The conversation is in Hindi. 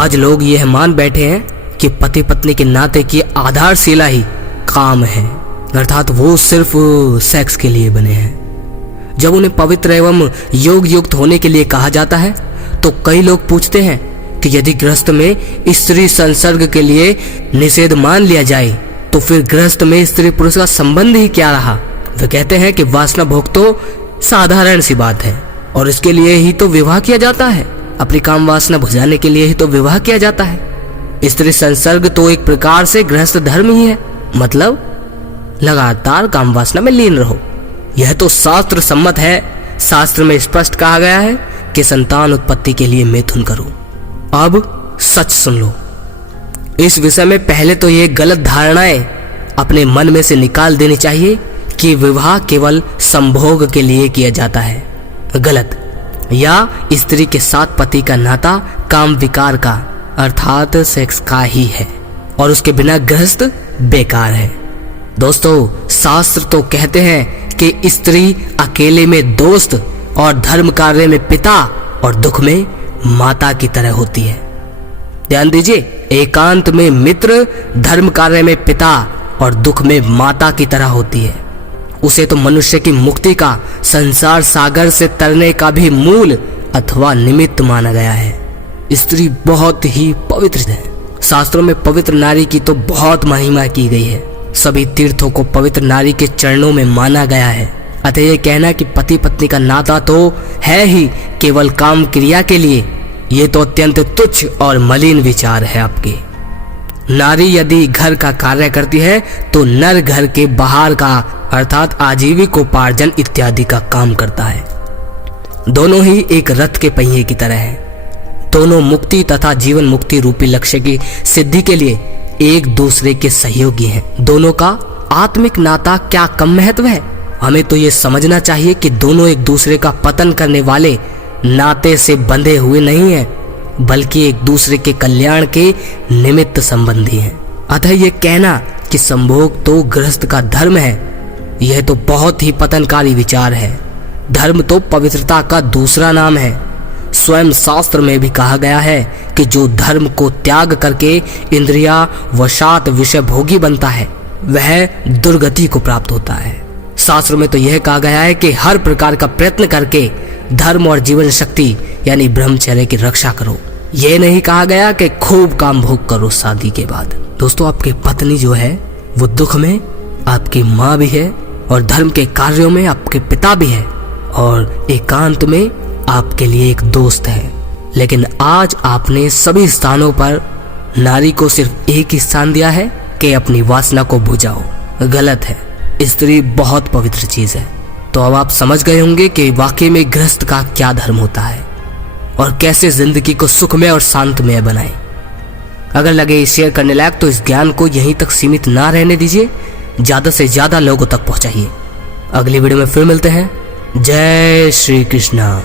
आज लोग यह मान बैठे हैं कि पति पत्नी के नाते की आधारशिला ही काम है, अर्थात वो सिर्फ सेक्स के लिए बने हैं। जब उन्हें पवित्र एवं योग युक्त होने के लिए कहा जाता है तो कई लोग पूछते हैं कि यदि गृहस्थ में स्त्री संसर्ग के लिए निषेध मान लिया जाए तो फिर गृहस्थ में स्त्री पुरुष का संबंध ही क्या रहा। वे कहते हैं कि वासना भोग तो साधारण सी बात है और इसके लिए ही तो विवाह किया जाता है, अपनी काम वासना बुझाने के लिए ही तो विवाह किया जाता है। स्त्री संसर्ग तो एक प्रकार से गृहस्थ धर्म ही है, मतलब लगातार काम वासना में लीन रहो। यह तो शास्त्र सम्मत है। शास्त्र में स्पष्ट कहा गया है कि संतान उत्पत्ति के लिए मैथुन करो। अब सच सुन लो। इस विषय में पहले तो ये गलत धारणाएं अपने मन में से निकाल देनी चाहिए कि विवाह केवल संभोग के लिए किया जाता है। गलत। या स्त्री के साथ पति का नाता काम विकार का अर्थात सेक्स का ही है और उसके बिना गृहस्थ बेकार है। दोस्तों, शास्त्र तो कहते हैं कि स्त्री अकेले में दोस्त और धर्म कार्य में पिता और दुख में माता की तरह होती है। ध्यान दीजिए, एकांत में मित्र, धर्म कार्य में पिता और दुख में माता की तरह होती है। उसे तो मनुष्य की मुक्ति का, संसार सागर से तरने का भी मूल अथवा निमित्त माना गया है। स्त्री बहुत ही पवित्र है। शास्त्रों में पवित्र नारी की तो बहुत महिमा की गई है। सभी तीर्थों को पवित्र नारी के चरणों में माना गया है। अतः ये कहना कि पति पत्नी का नाता तो है ही केवल काम क्रिया के लिए, ये तो अत्यंत तुच्छ और मलिन विचार है आपके। नारी यदि घर का कार्य करती है तो नर घर के बाहर का अर्थात आजीविकोपार्जन इत्यादि का काम करता है। दोनों ही एक रथ के पहिए की तरह है। दोनों मुक्ति तथा जीवन मुक्ति रूपी लक्ष्य की सिद्धि के लिए एक दूसरे के सहयोगी हैं। दोनों का आत्मिक नाता क्या कम महत्व है? हमें तो ये समझना चाहिए कि दोनों एक दूसरे का पतन करने वाले नाते से बंधे हुए नहीं हैं, बल्कि एक दूसरे के कल्याण के निमित्त संबंधी हैं। अतः ये कहना कि संभोग तो गृहस्थ का धर्म है, यह तो बहुत ही पतनकारी विचार है। धर्म तो पवित्रता का दूसरा नाम है। स्वयं शास्त्र में भी कहा गया है कि जो धर्म को त्याग करके इंद्रिया वशात विषय भोगी बनता है वह दुर्गति को प्राप्त होता है। शास्त्र में तो यह कहा गया है कि हर प्रकार का प्रयत्न करके धर्म और जीवन शक्ति यानी ब्रह्मचर्य की रक्षा करो। यह नहीं कहा गया कि खूब काम भोग करो शादी के बाद। दोस्तों, आपकी पत्नी जो है वो दुख में आपकी माँ भी है और धर्म के कार्यों में आपके पिता भी है और एकांत में आपके लिए एक दोस्त है। लेकिन आज आपने सभी स्थानों पर नारी को सिर्फ एक ही स्थान दिया है कि अपनी वासना को बुझाओ। गलत है। स्त्री बहुत पवित्र चीज है। तो अब आप समझ गए होंगे कि वाकई में गृहस्थ का क्या धर्म होता है और कैसे जिंदगी को सुखमय और शांतमय बनाएं। अगर लगे शेयर करने लायक तो इस ज्ञान को यहीं तक सीमित ना रहने दीजिए, ज्यादा से ज्यादा लोगों तक पहुंचाइए। अगली वीडियो में फिर मिलते हैं। जय श्री कृष्णा।